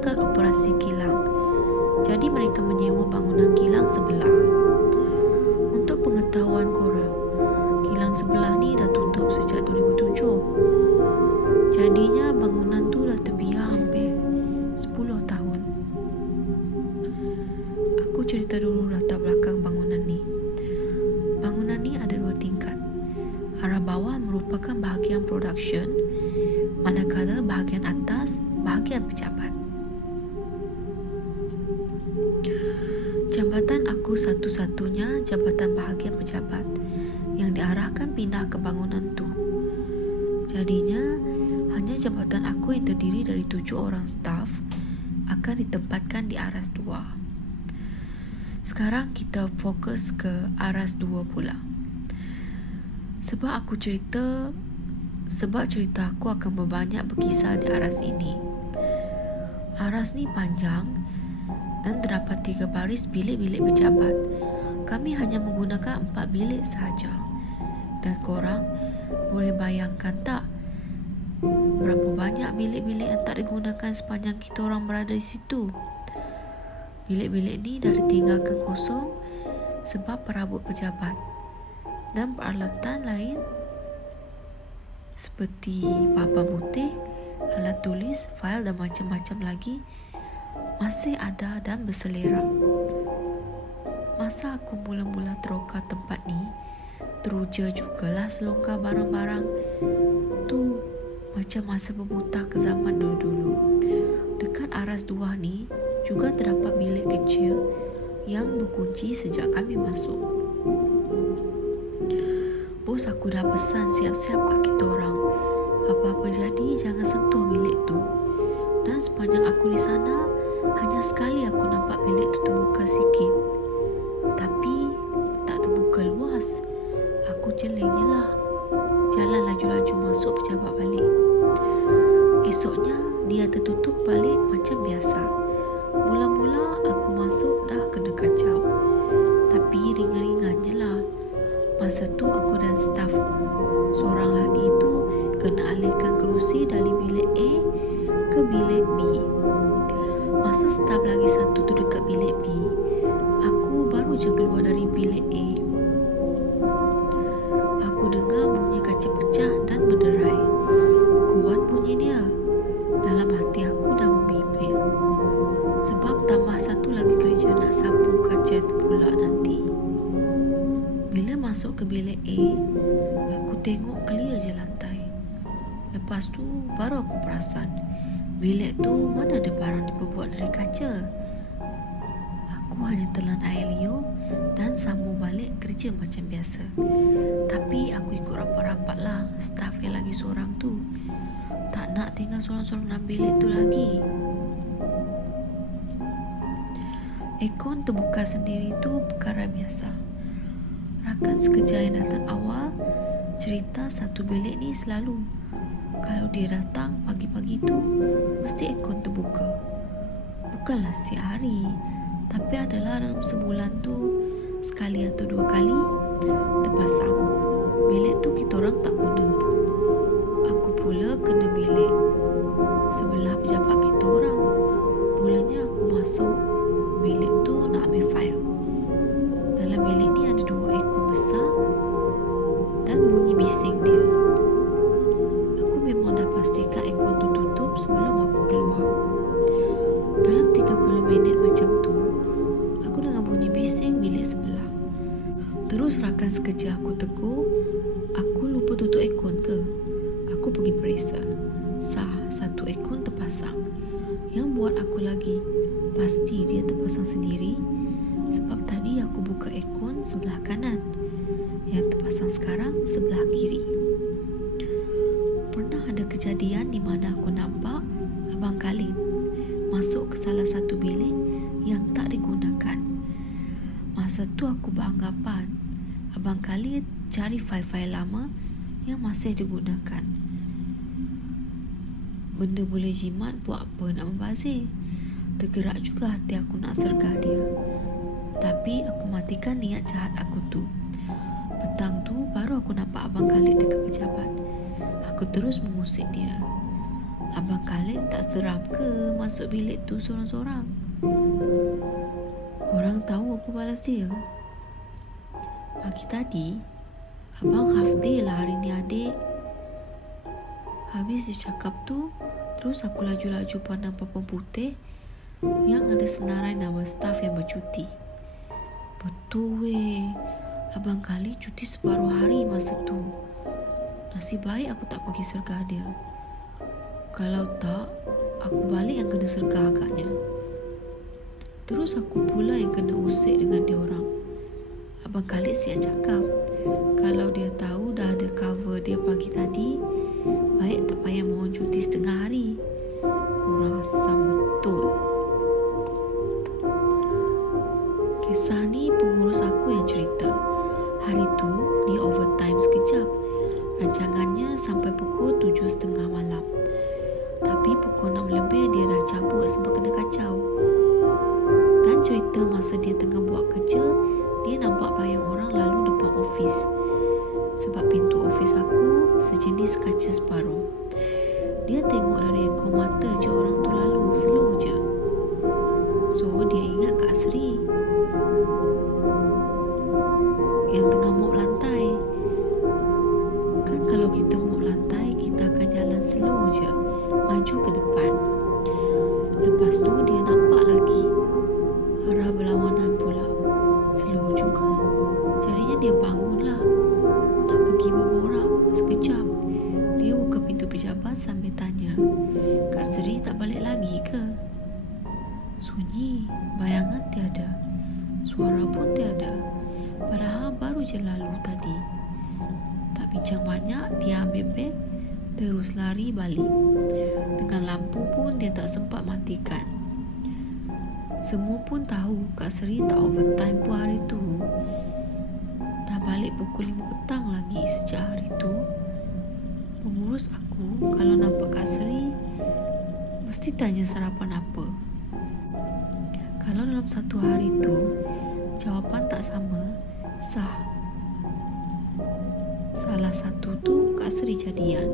melancarkan operasi kilang. Jadi mereka menyewa bangunan kilang sebelah. Untuk pengetahuan korang, kilang sebelah ni dah tutup sejak 2007. Jadinya bangunan tu dah terbiar hampir 10 tahun. Aku cerita dulu latar belakang bangunan ni. Bangunan ni ada 2 tingkat. Arah bawah merupakan bahagian production, manakala bahagian atas bahagian pejabat. Jabatan aku satu-satunya jabatan bahagian pejabat yang diarahkan pindah ke bangunan tu. Jadinya hanya jabatan aku yang terdiri dari 7 orang staf akan ditempatkan di aras 2. Sekarang kita fokus ke aras 2 pula. Sebab cerita aku akan berbanyak berkisar di aras ini. Aras ni panjang dan terdapat 3 baris bilik-bilik pejabat. Kami hanya menggunakan 4 bilik sahaja. Dan korang boleh bayangkan tak berapa banyak bilik-bilik yang tak digunakan sepanjang kita orang berada di situ. Bilik-bilik ni dah ditinggalkan kosong sebab perabot pejabat dan peralatan lain seperti papan putih, alat tulis, fail dan macam-macam lagi masih ada dan berselerak. Masa aku mula-mula teroka tempat ni, teruja jugalah selongkar barang-barang tu macam masa berputar ke zaman dulu-dulu. Dekat aras 2 ni juga terdapat bilik kecil yang berkunci sejak kami masuk. Bos aku dah pesan siap-siap kat kita orang. Apa-apa jadi jangan sentuh bilik tu. Dan sepanjang aku di sana, hanya sekali aku nampak bilik tu terbuka sikit. Tapi tak terbuka luas. Aku jeling je lah. Jalan laju-laju masuk pejabat balik. Esoknya dia tertutup balik macam biasa. Mula-mula aku masuk dah kena kacau. Tapi ringan-ringan je lah. Masa tu aku dan staf seorang lagi tu kena alihkan kerusi dari bilik A ke bilik B. Masa staf lagi satu tu dekat bilik B, aku baru je keluar dari bilik A. Aku dengar bunyi kaca pecah dan berderai. Kuat bunyi dia. Dalam hati aku dah membibir. Sebab tambah satu lagi kerja nak sapu kaca tu pula nanti. Bila masuk ke bilik A, aku tengok clear je lantai. Lepas tu baru aku perasan bilik tu mana ada barang diperbuat dari kaca. Aku hanya telan air liur dan sambung balik kerja macam biasa. Tapi aku ikut rapat-rapat lah staf yang lagi seorang tu. Tak nak tinggal seorang-seorang dalam bilik tu lagi. Aircon terbuka sendiri tu perkara biasa. Rakan sekerja yang datang awal cerita satu bilik ni selalu kalau dia datang pagi-pagi tu mesti aircon terbuka. Bukanlah setiap hari, tapi adalah dalam sebulan tu sekali atau 2 kali terpasang. Bilik tu kita orang tak guna pun. Aku pula kena bilik sebelah pejabat kita orang. Mulanya aku masuk bilik tu nak ambil fail. Dalam bilik ni ada 2 ekor besar dan bunyi bising dia. Aku memang dah pastikan ekor tu tutup sebelum aku keluar. Dalam 30 minit macam tu, aku dengar bunyi bising bilik sebelah. Terus rakan sekerja aku tegur, aku lupa tutup aircon ke? Aku pergi periksa. Sah, satu aircon terpasang. Yang buat aku lagi, pasti dia terpasang sendiri. Sebab tadi aku buka aircon sebelah kanan. Yang terpasang sekarang sebelah kiri. Pernah ada kejadian di mana aku nampak Abang Khalid masuk ke salah satu bilik yang tak digunakan. Masa tu aku beranggapan Abang Khalid cari fail-fail lama yang masih digunakan. Benda boleh jimat, buat apa nak membazir? Tergerak juga hati aku nak sergah dia. Tapi aku matikan niat jahat aku tu. Petang tu baru aku nampak Abang Khalid dekat pejabat. Aku terus mengusik dia. Abang Khalid tak seram ke masuk bilik tu sorang-sorang? Korang tahu apa balas dia? Pagi tadi, abang half day lah hari ni adik. Habis dia cakap tu, terus aku laju-laju pandang papan putih yang ada senarai nama staf yang bercuti. Betul weh, Abang Khalid cuti separuh hari masa tu. Nasib baik aku tak pergi sergah dia. Kalau tak, aku balik yang kena sergah agaknya. Terus aku pula yang kena usik dengan dia orang. Abang Khalid siap cakap, kalau dia tahu dah ada cover dia pagi tadi, baik tak payah mohon cuti setengah hari. Kurang asam betul. Kisah ni pengurus aku yang cerita. Hari tu dia overtime sekejap. Rancangannya sampai pukul 7.30 malam. Tapi pukul 6 lebih dia dah cabut sebab kena kacau. Dan cerita masa dia tengah buat kerja, dia nampak bayang orang lalu depan ofis. Sebab pintu ofis aku sejenis kaca separuh. Dia tengok dari ekor mata je orang tu lalu, slow je. So dia ingat Kak Sri yang tengah mop lantai. Kan kalau kita mop lantai, kita akan jalan slow je, maju ke depan. Lepas tu dia nampak lagi arah berlawanan pula, slow juga. Jadinya dia bangunlah, nak pergi berborak sekejap. Dia buka pintu pejabat sambil tanya, Kak Sri tak balik lagi ke? Sunyi, bayangan tiada, suara pun tiada. Padahal baru je lalu tadi. Tak bincang banyak, dia ambil beg, terus lari balik. Dengan lampu pun dia tak sempat matikan. Semua pun tahu Kak Sri tak overtime pun hari tu. Dah balik pukul 5 petang lagi sejak hari tu. Pengurus aku kalau nampak Kak Sri mesti tanya sarapan apa. Kalau dalam satu hari tu jawapan tak sama, sah. Salah satu tu Kak Sri jadian.